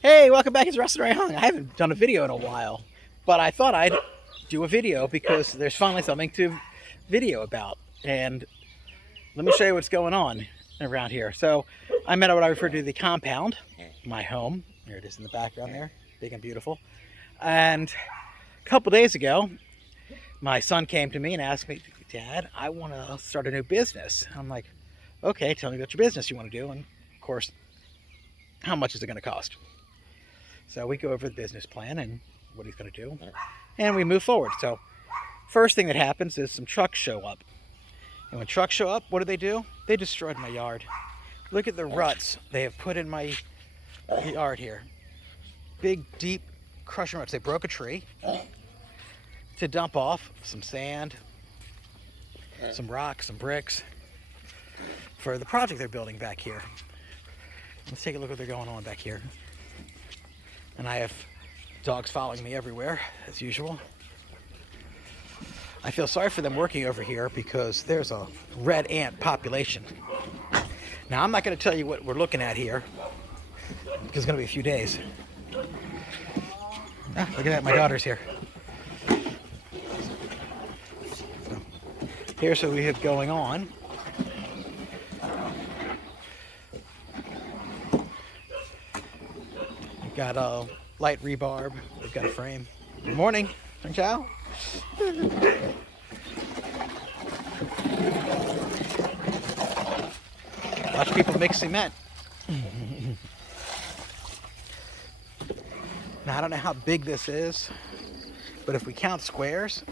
Hey, welcome back. It's Rustin Ray Hung. I haven't done a video in a while, but I thought I'd do a video because there's finally something to video about. And let me show you what's going on around here. So I'm at what I refer to as the compound, my home. There it is in the background there, big and beautiful. And a couple days ago, my son came to me and asked me, Dad, I want to start a new business. I'm like, okay, tell me about your business you want to do. And of course, how much is it going to cost? So we go over the business plan and what he's going to do, and we move forward. So first thing that happens is some trucks show up. And when trucks show up, what do? They destroyed my yard. Look at the ruts they have put in my yard here. Big, deep crushing ruts. They broke a tree to dump off some sand, some rocks, some bricks for the project they're building back here. Let's take a look at what's going on back here. And I have dogs following me everywhere, as usual. I feel sorry for them working over here because there's a red ant population. Now, I'm not going to tell you what we're looking at here because it's going to be a few days. Ah, look at that, my daughter's here. So, here's what we have going on. We've got a light rebarb. We've got a frame. Good morning. Ciao. Watch people mix cement. Now, I don't know how big this is, but if we count squares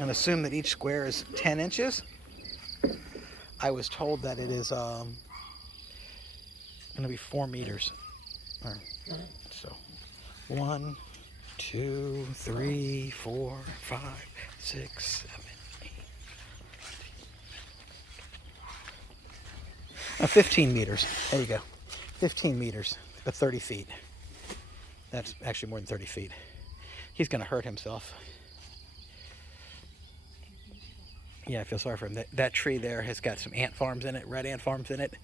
and assume that each square is 10 inches, I was told that it is going to be 4 meters. So 1, 2, 3, 4, 5, 6, 7, 8. 15 meters. There you go. 15 meters, but 30 feet. That's actually more than 30 feet. He's going to hurt himself. Yeah, I feel sorry for him. That tree there has got some ant farms in it, red ant farms in it.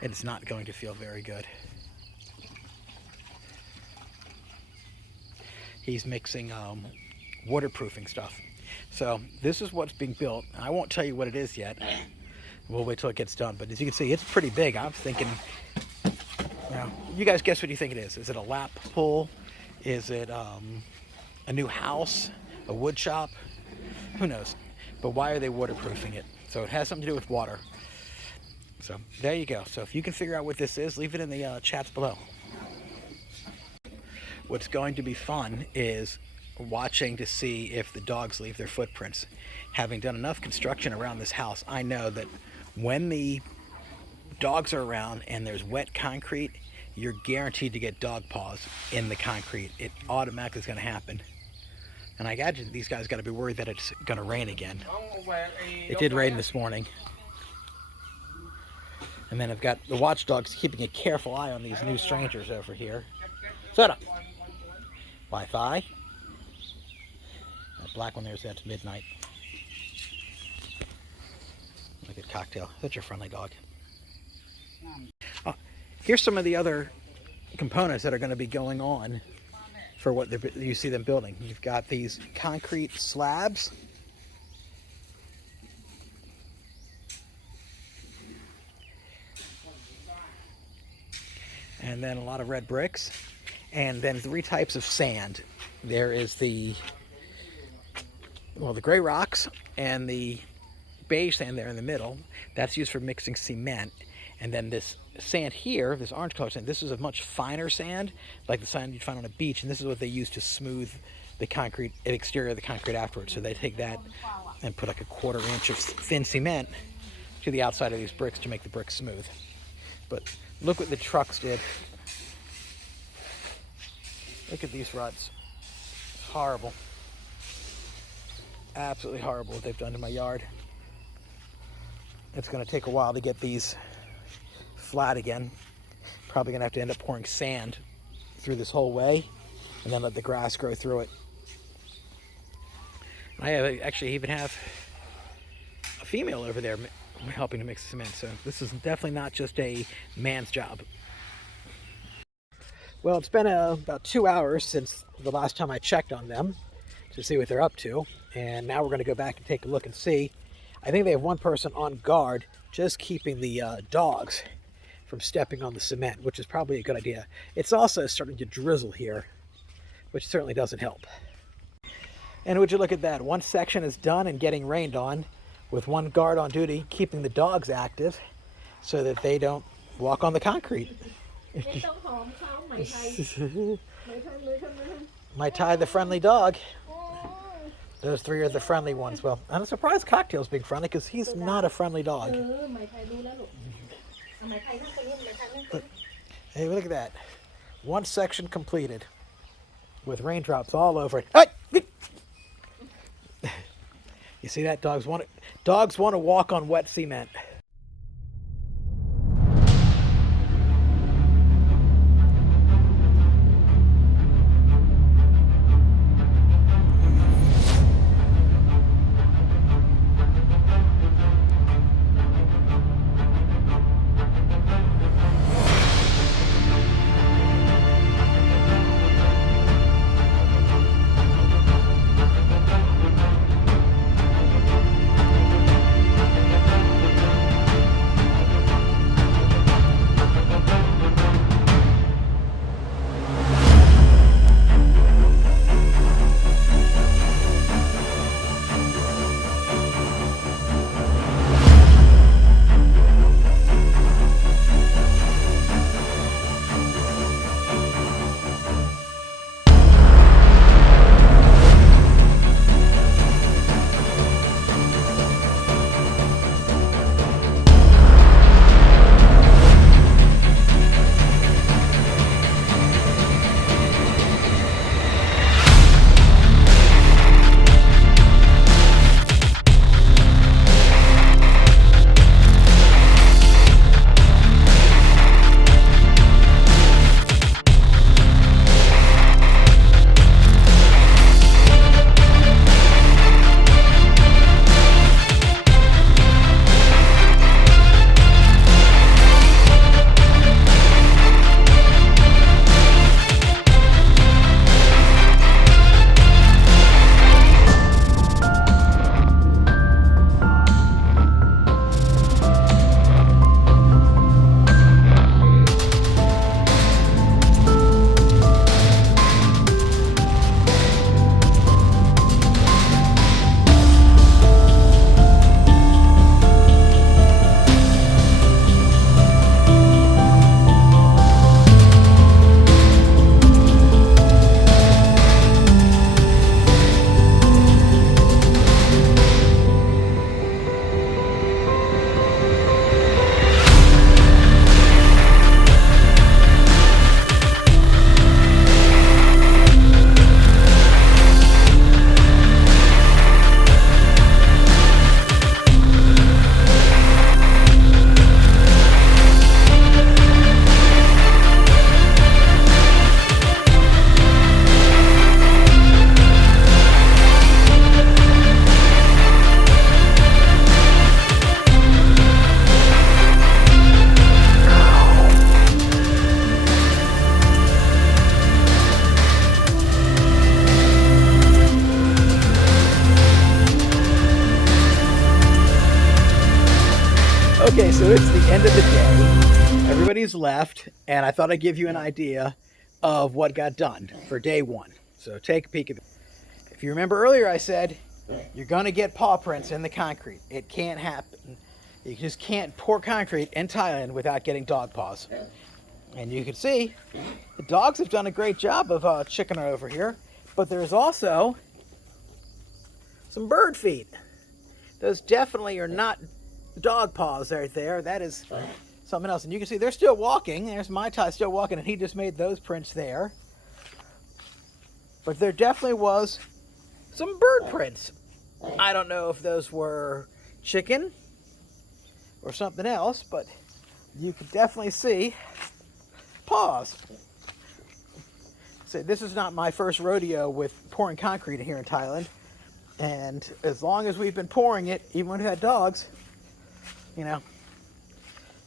It's not going to feel very good. He's mixing waterproofing stuff. So this is what's being built. I won't tell you what it is yet. We'll wait till it gets done. But as you can see, it's pretty big. I'm thinking, you guys guess what you think it is. Is it a lap pool? Is it a new house? A wood shop? Who knows? But why are they waterproofing it? So it has something to do with water. So there you go. So if you can figure out what this is, leave it in the chats below. What's going to be fun is watching to see if the dogs leave their footprints. Having done enough construction around this house, I know that when the dogs are around and there's wet concrete, you're guaranteed to get dog paws in the concrete. It automatically is going to happen. And I imagine these guys got to be worried that it's going to rain again. It did rain this morning. And then I've got the watchdogs keeping a careful eye on these new strangers over here. Soda. Wi-Fi. That black one there is at midnight. Look at Cocktail. Such a friendly dog. Here's some of the other components that are going to be going on for what you see them building. You've got these concrete slabs. And then a lot of red bricks. And then 3 types of sand. There is the gray rocks and the beige sand there in the middle. That's used for mixing cement. And then this sand here, this orange color sand, this is a much finer sand, like the sand you'd find on a beach. And this is what they use to smooth the concrete, the exterior of the concrete afterwards. So they take that and put like a 1/4 inch of thin cement to the outside of these bricks to make the bricks smooth. But look what the trucks did. Look at these ruts. It's horrible. Absolutely horrible what they've done to my yard. It's going to take a while to get these flat again. Probably going to have to end up pouring sand through this whole way and then let the grass grow through it. I actually even have a female over there helping to mix the cement. So this is definitely not just a man's job. Well, it's been about 2 hours since the last time I checked on them to see what they're up to, and now we're going to go back and take a look and see. I think they have one person on guard just keeping the dogs from stepping on the cement, which is probably a good idea. It's also starting to drizzle here, which certainly doesn't help. And would you look at that? One section is done and getting rained on, with one guard on duty keeping the dogs active so that they don't walk on the concrete. Mai Tai, the friendly dog. Those three are the friendly ones. Well, I'm surprised Cocktail's being friendly because he's not a friendly dog. But, hey, look at that. One section completed with raindrops all over it. Hey! You see that? Dogs want to walk on wet cement. Okay, so it's the end of the day. Everybody's left, and I thought I'd give you an idea of what got done for day one. So take a peek at it. If you remember earlier, I said you're going to get paw prints in the concrete. It can't happen. You just can't pour concrete in Thailand without getting dog paws. And you can see the dogs have done a great job of chickening over here, but there's also some bird feet. Those definitely are not dog paws right there. That is something else. And you can see they're still walking. There's Mai Tai still walking, and he just made those prints there. But there definitely was some bird prints. I don't know if those were chicken or something else, but you could definitely see paws. So this is not my first rodeo with pouring concrete here in Thailand. And as long as we've been pouring it, even when we had dogs, you know,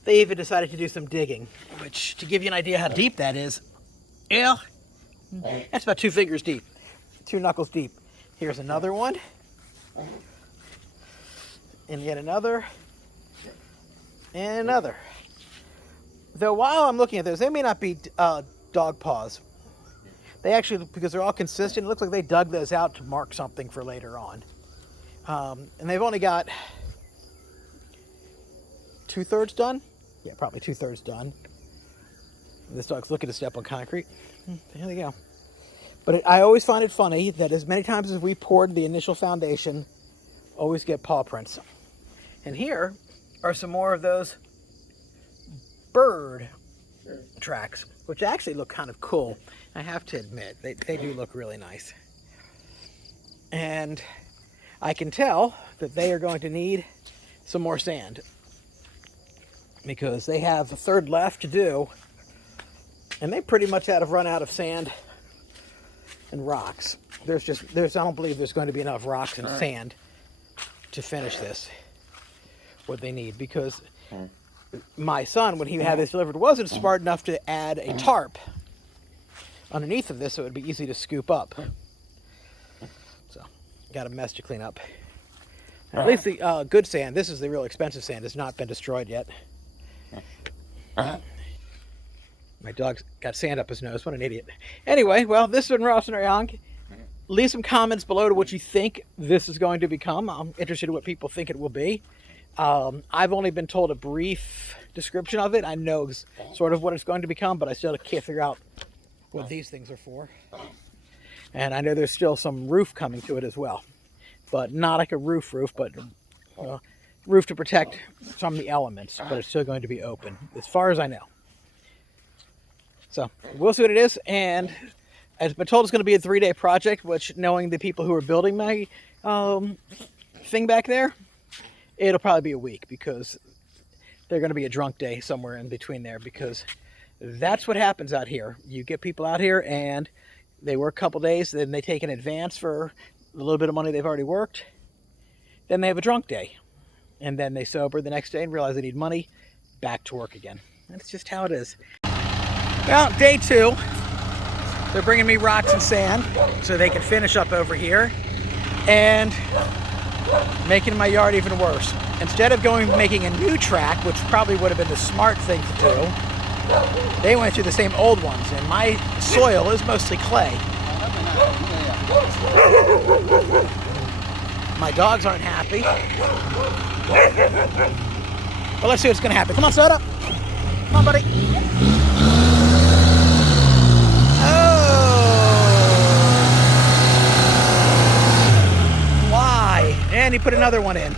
they even decided to do some digging, which, to give you an idea how deep that is, Yeah, that's about 2 fingers deep, 2 knuckles deep. Here's another one, and yet another, and another. Though while I'm looking at those, they may not be dog paws. They actually, because they're all consistent, it looks like they dug those out to mark something for later on. And they've only got 2/3 done. Yeah, probably 2/3 done. This dog's looking to step on concrete. There they go. But I always find it funny that as many times as we poured the initial foundation, always get paw prints. And here are some more of those bird tracks, which actually look kind of cool. I have to admit, they do look really nice. And I can tell that they are going to need some more sand, because they have a third left to do, and they pretty much have run out of sand and rocks. I don't believe there's going to be enough rocks and sand to finish this, what they need, because my son, when he had this delivered, wasn't smart enough to add a tarp underneath of this so it would be easy to scoop up. So, got a mess to clean up. And at least the good sand, this is the real expensive sand, has not been destroyed yet. My dog's got sand up his nose. What an idiot. Anyway, well, this has been Ross and Young. Leave some comments below to what you think this is going to become. I'm interested in what people think it will be. I've only been told a brief description of it. I know sort of what it's going to become, but I still can't figure out what these things are for. And I know there's still some roof coming to it as well. But not like a roof, but roof to protect from the elements. But it's still going to be open, as far as I know. So we'll see what it is. And as I've been told, it's going to be a 3-day project, which, knowing the people who are building my thing back there, it'll probably be a week, because they're going to be a drunk day somewhere in between there, because that's what happens out here. You get people out here and they work a couple days, then they take an advance for a little bit of money they've already worked. Then they have a drunk day, and then they sober the next day and realize they need money, back to work again. That's just how it is. Well, day 2, they're bringing me rocks and sand so they can finish up over here and making my yard even worse. Instead of making a new track, which probably would have been the smart thing to do, they went through the same old ones, and my soil is mostly clay. My dogs aren't happy. Well, let's see what's going to happen. Come on, Soda. Come on, buddy. And he put another one in.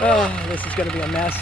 Oh, this is going to be a mess.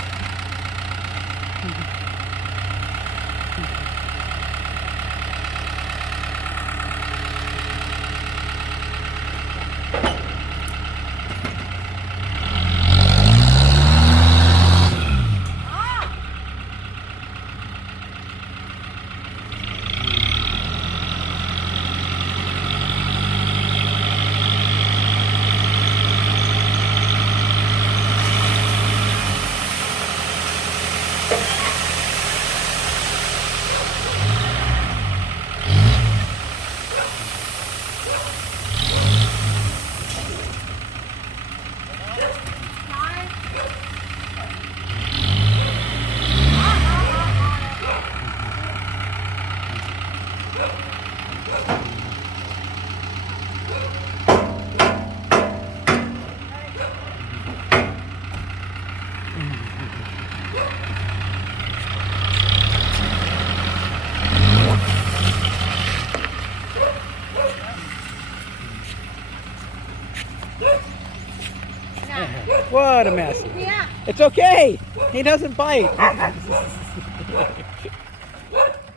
What a mess. Yeah. It's okay. He doesn't bite.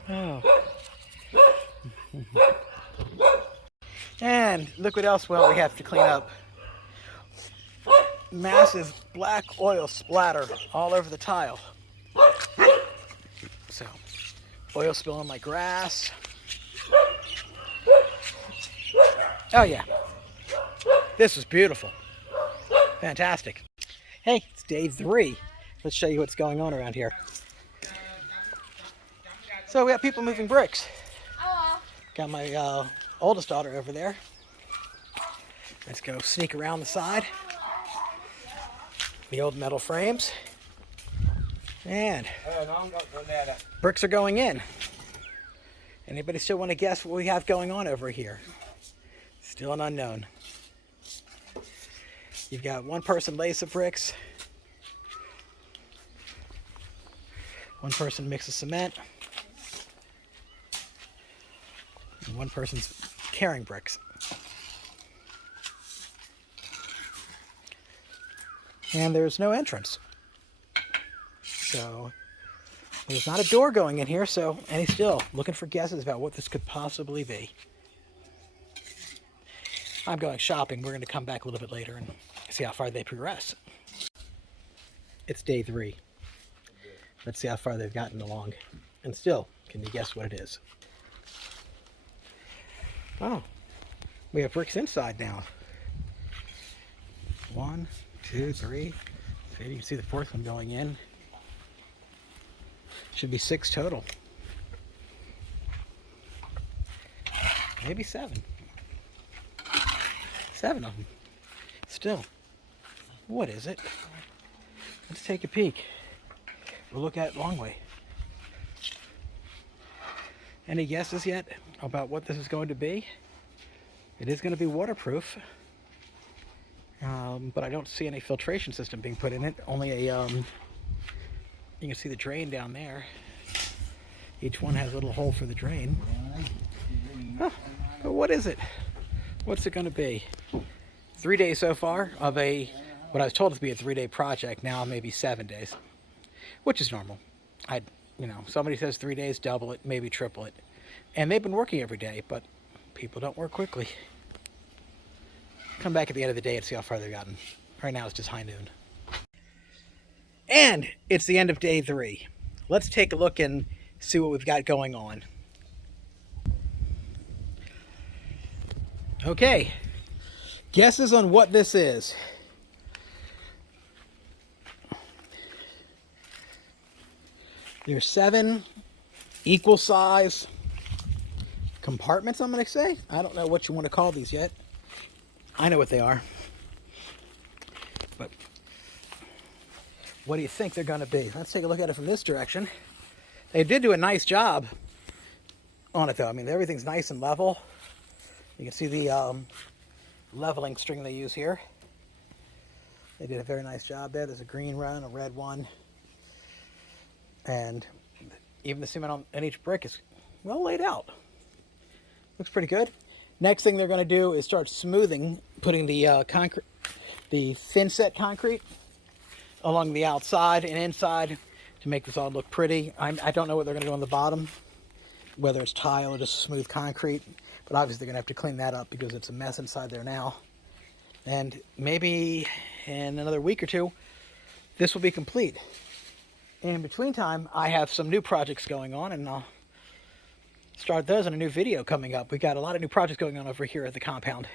Oh. And look what else we have to clean up. Massive black oil splatter all over the tile. So, oil spill on my grass. Oh yeah. This is beautiful. Fantastic. Hey, it's day 3. Let's show you what's going on around here. So we got people moving bricks. Got my oldest daughter over there. Let's go sneak around the side. The old metal frames. And bricks are going in. Anybody still want to guess what we have going on over here? Still an unknown. You've got one person lays the bricks. One person mixes cement. And one person's carrying bricks. And there's no entrance. So there's not a door going in here, so, and he's still looking for guesses about what this could possibly be. I'm going shopping. We're going to come back a little bit later and see how far they progress. It's day 3. Let's see how far they've gotten along. And still, can you guess what it is? Oh, we have bricks inside now. 1, 2, 3. You can see the 4th one going in. Should be 6 total. Maybe 7. 7 of them. Still. What is it? Let's take a peek. We'll look at it long way. Any guesses yet about what this is going to be? It is going to be waterproof. But I don't see any filtration system being put in it. Only a, you can see the drain down there. Each one has a little hole for the drain. Huh. But what is it? What's it going to be? 3 days so far of what I was told to be a 3-day project. Now maybe 7 days, which is normal. Somebody says 3 days, double it, maybe triple it. And they've been working every day, but people don't work quickly. Come back at the end of the day and see how far they've gotten. Right now it's just high noon. And it's the end of day 3. Let's take a look and see what we've got going on. Okay. Guesses on what this is. There's 7 equal size compartments, I'm going to say. I don't know what you want to call these yet. I know what they are. But what do you think they're going to be? Let's take a look at it from this direction. They did do a nice job on it, though. I mean, everything's nice and level. You can see the leveling string they use here. They did a very nice job there. There's a green one, a red one. And even the cement on each brick is well laid out. Looks pretty good. Next thing they're going to do is start smoothing, putting the concrete, the thin set concrete along the outside and inside to make this all look pretty. I don't know what they're going to do on the bottom, whether it's tile or just smooth concrete, but obviously they're going to have to clean that up because it's a mess inside there now. And maybe in another week or 2, this will be complete. In between time, I have some new projects going on, and I'll start those in a new video coming up. We've got a lot of new projects going on over here at the compound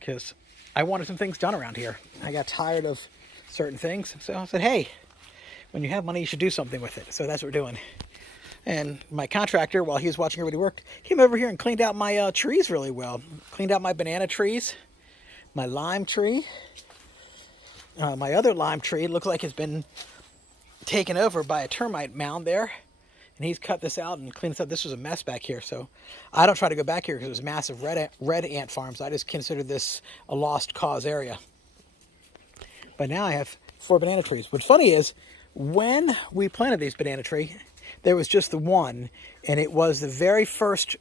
because I wanted some things done around here. I got tired of certain things, so I said, hey, when you have money, you should do something with it. So that's what we're doing. And my contractor, while he was watching everybody work, came over here and cleaned out my trees really well. Cleaned out my banana trees, my lime tree. My other lime tree looked like it's been taken over by a termite mound there. And he's cut this out and cleaned this up. This was a mess back here, so I don't try to go back here because it was massive red ant farms. I just consider this a lost cause area. But now I have 4 banana trees. What's funny is, when we planted these banana tree, there was just the one, and it was the very first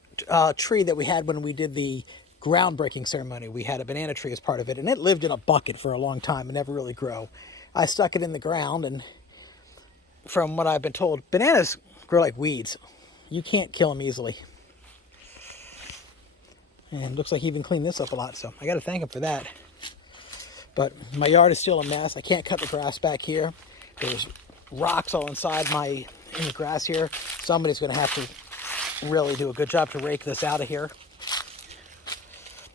tree that we had when we did the groundbreaking ceremony. We had a banana tree as part of it, and it lived in a bucket for a long time and never really grew. I stuck it in the ground, and from what I've been told, bananas grow like weeds. You can't kill them easily. And it looks like he even cleaned this up a lot, so I got to thank him for that. But my yard is still a mess. I can't cut the grass back here. There's rocks all inside in the grass here. Somebody's going to have to really do a good job to rake this out of here.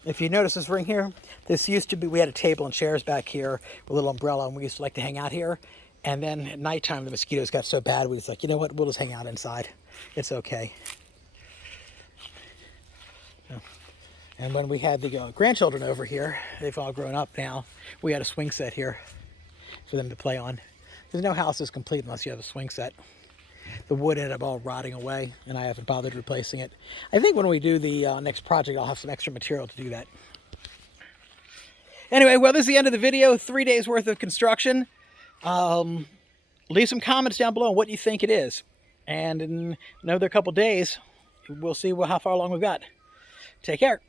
If you notice this ring here, This used to be, we had a table and chairs back here with a little umbrella, and we used to like to hang out here. And then at nighttime, the mosquitoes got so bad, we was like, you know what, we'll just hang out inside. It's okay. And when we had the grandchildren over here, they've all grown up now, we had a swing set here for them to play on. There's no house is complete unless you have a swing set. The wood ended up all rotting away, and I haven't bothered replacing it. I think when we do the next project, I'll have some extra material to do that. Anyway, well, this is the end of the video. 3 days worth of construction. Leave some comments down below on what you think it is. And in another couple days, we'll see how far along we've got. Take care.